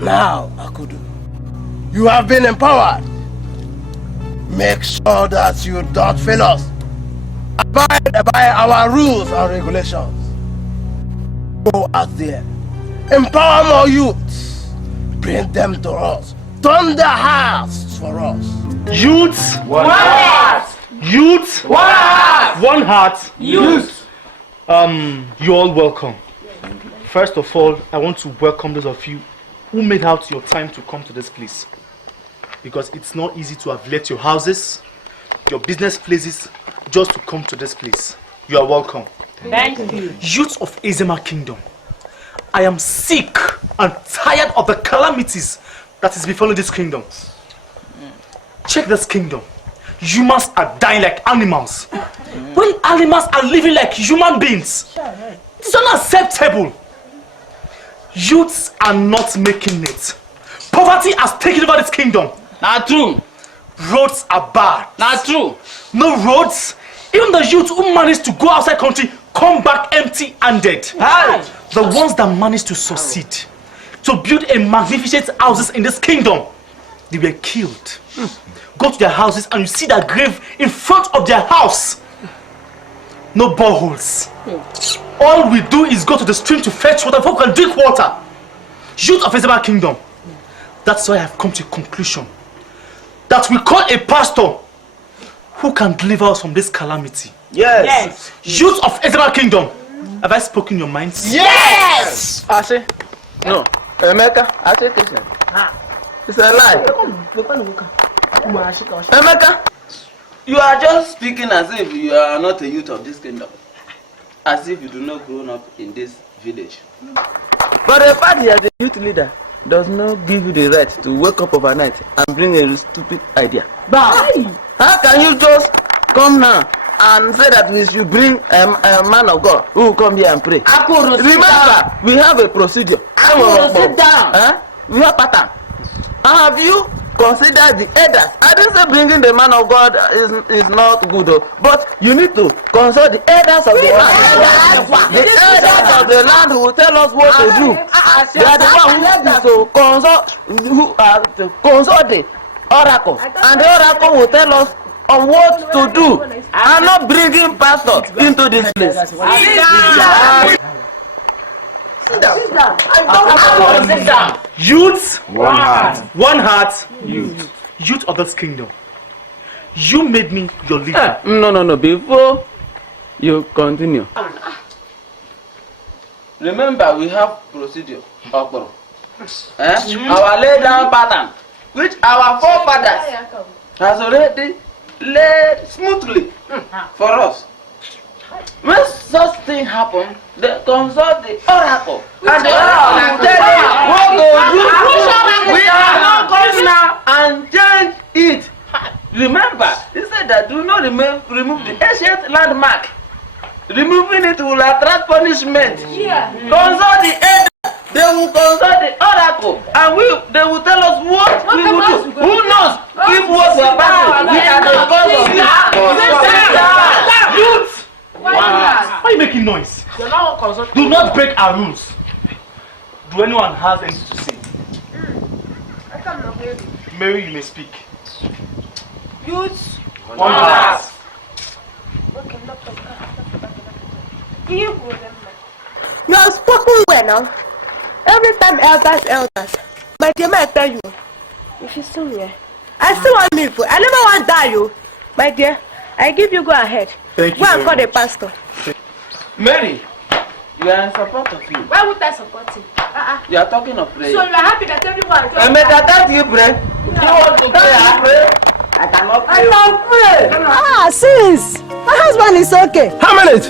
Now, AKAUDU, you have been empowered. Make sure that you don't fail us. Abide by our rules and regulations. Go out there. Empower more youths. Bring them to us. Turn their hearts for us. Youths, one heart. Youths, one heart. One heart. Youth. You're all welcome. First of all, I want to welcome those of you who made out your time to come to this place. Because it's not easy to have left your houses, your business places, just to come to this place. You are welcome. Thank you. Youths of Ezema Kingdom, I am sick and tired of the calamities that is befalling this kingdom. Check this kingdom. Humans are dying like animals. When animals are living like human beings. It's unacceptable. Youths are not making it. Poverty has taken over this kingdom. Not true. Roads are bad. Not true. No roads. Even the youth who manage to go outside country come back empty-handed. The ones that manage to succeed, to build a magnificent houses in this kingdom, they were killed. Go to their houses and you see their grave in front of their house. No boreholes. All we do is go to the stream to fetch water before we can drink water. Youth of Ezema Kingdom. That's why I have come to a conclusion that we call a pastor who can deliver us from this calamity. Yes. Youth of Ezema Kingdom. Have I spoken your minds? Yes. I say, no. Emeka, I say this. It's a lie. Emeka, You are just speaking as if you are not a youth of this kingdom. As if you do not grow up in this village. but the party as a youth leader does not give you the right to wake up overnight and bring a stupid idea. How can you just come now and say that we should bring a man of God who will come here and pray? Remember, we have a procedure. Sit down. We have pattern. Have you considered the elders? I didn't say bringing the man of God is not good, but you need to consult the elders of the land. The elders of the land will tell us what to do. They are the ones who to consult the oracle, and the oracle will tell us on what to do. I'm not bringing pastors into this place. Sit down. Youths, One heart. one heart. Youth. Youth of this kingdom. You made me your leader. No. Before you continue. Remember, we have procedure. Our lay down pattern, which our forefathers has already laid smoothly for us. When such thing happen, they consult the oracle. And the oracle will tell them what to do. We are not going now and change it. Remember, he said that do not remove the ancient landmark. Removing it will attract punishment. Consult the elder. They will consult the oracle, and they will tell us what we will do. Who knows if what we are passing we are the cause of this. Youth! Why are you making noise? Do not break our rules. Do anyone have anything to say? Mary, you may speak. Youths. One heart. You have spoken well now. Every time elders. But dear, I tell you, if you still here, I still want me. I never want to die, you. My dear, I give you go ahead. Thank you. Go and call the pastor. Mary, we are in support of you. Why would I support him? You are talking of prayer. So you are happy that everyone is I made that you pray. Do you want to pray? I pray. I cannot pray. I can pray. Sis, my husband is okay. How many?